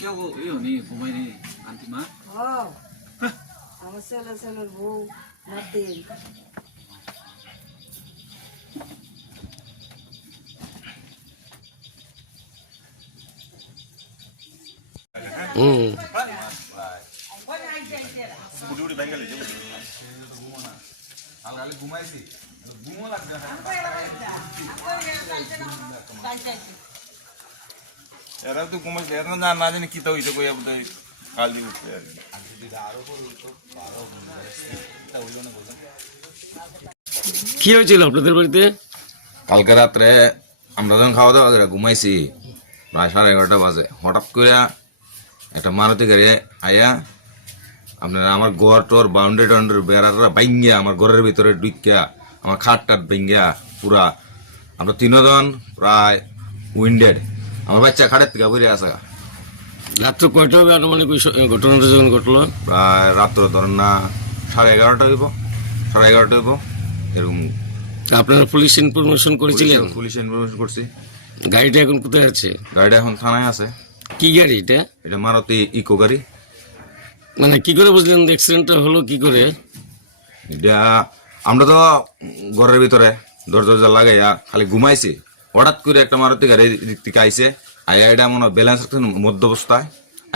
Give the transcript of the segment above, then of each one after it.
কেউ ইয়ে নেই ঘুমাই নেই আন্টি মা আমার ছেলের বউ নাতি ঘুমাইছি ঘুমো লাগবে এরা তো ঘুমাইছে এরা না না জানি কি তো হইতে কই আপনি কালি উঠছে কি হয়েছিল আপনাদের বাড়িতে? কালকে রাত্রে আমরা যখন খাওয়া দাওয়া করে ঘুমাইছি প্রায় 11:30 বাজে হঠাৎ করে একটা মারুতি গাড়ি আয়া আপনার আমার ঘর টোর বাউন্ডারি টাউন্ডারি বেড়ারা ভাঙ্গিয়া আমার ঘরের ভিতরে ঢুকিয়া আমার খাট টাট ভাঙ্গিয়া পুরা আমরা তিনজন প্রায় উইন্ডেড আমার বাচ্চা খাটের থেকে বেরিয়ে আসা রাত্র কয়টা হবে আনুমানিক ঘটনাটা যখন ঘটলো? প্রায় রাত্র ধরেন না 11:30 হইব 11:30 হইব এরকম। আপনারা পুলিশ ইনফরমেশন করেছিলেন? পুলিশ ইনফরমেশন করছি। গাড়িটা এখন কোথায় আছে? গাড়িটা এখন থানায় আছে। কি গাড়ি এটা? এটা মারুতি ইকো গাড়ি। মানে কি করে বুঝলেন অ্যাক্সিডেন্টটা হলো কি করে? এটা আমরা তো ঘরের ভিতরে দরজা লাগাইয়া খালি ঘুমাইছি, হঠাৎ করে একটা মারুতি গাড়ি দিক থেকে আইসে আয়া এটা মনে ব্যালেন্স মধ্য অবস্থায়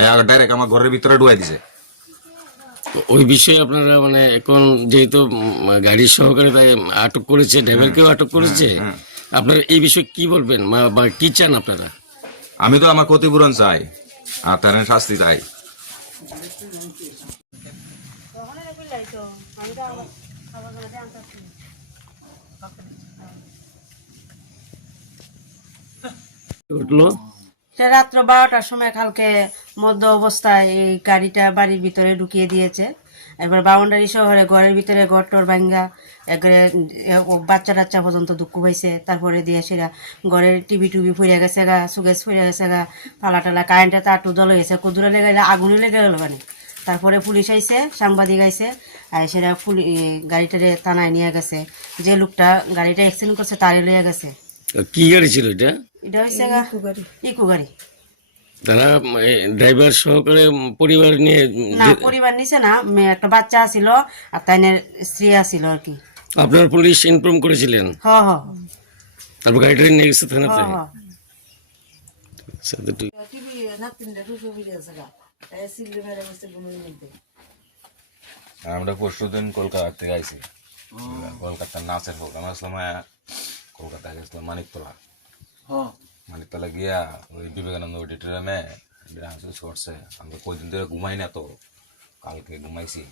আয়া ডাইরেক্ট আমার ঘরের ভিতরে ঢুকাই দিছে। ওই বিষয়ে আপনারা মানে এখন যেহেতু গাড়ির সহকারে তাই আটক করেছে, ড্রাইভারকেও আটক করেছে, আপনারা এই বিষয়ে কি বলবেন বা কি চান আপনারা? আমি তো আমার ক্ষতিপূরণ চাই আর তার শাস্তি চাই। উঠলো রাত্র 12টার সময় কালকে মধ্য অবস্থায় এই গাড়িটা বাড়ির ভিতরে ঢুকিয়ে দিয়েছে। এবার বাউন্ডারি শহরে ঘরের ভিতরে ঘর টর ভাঙ্গা একবারে বাচ্চা টাচ্চা পর্যন্ত দুঃখ হয়েছে। তারপরে দিয়ে সেরা ঘরের টিভি টুবি ফুরিয়ে গেছে গা, সুগেজ ফুরিয়ে গেছে গা, পালা টালা কারেন্টে তার টু দল হয়েছে, কুদুরে লেগে গেলে আগুনে লেগে গেল মানে। তারপরে পুলিশ আইছে, সাংবাদিক আইছে, আর সেটা গাড়িটারে থানায় নিয়ে গেছে। যে লোকটা গাড়িটা অ্যাক্সিডেন্ট করছে তারে লিয়ে গেছে। কি গাড়ি ছিল এটা? এটা হচ্ছে ইকো গাড়ি। তারা ড্রাইভার সহকারে পরিবার নিয়ে? না, পরিবার নিছে না, একটা বাচ্চা ছিল আর তাইনের স্ত্রী আছিল আর কি। আপনারা পুলিশ ইনফর্ম করেছিলেন? হ্যাঁ হ্যাঁ। তারপর গাড়িটা নিয়ে গেছে থানাতে? আমরা পরশুদিন কলকাতা থেকে আইছি। কলকাতার নাচের প্রোগ্রাম আসলাম, কলকাতা গেছিলাম মানিকতলা গিয়া ওই বিবেকানন্দ অডিটোরিয়ামে ডান্স করছে। আমরা কয়দিন ধরে ঘুমাই না, তো কালকে ঘুমাইছি।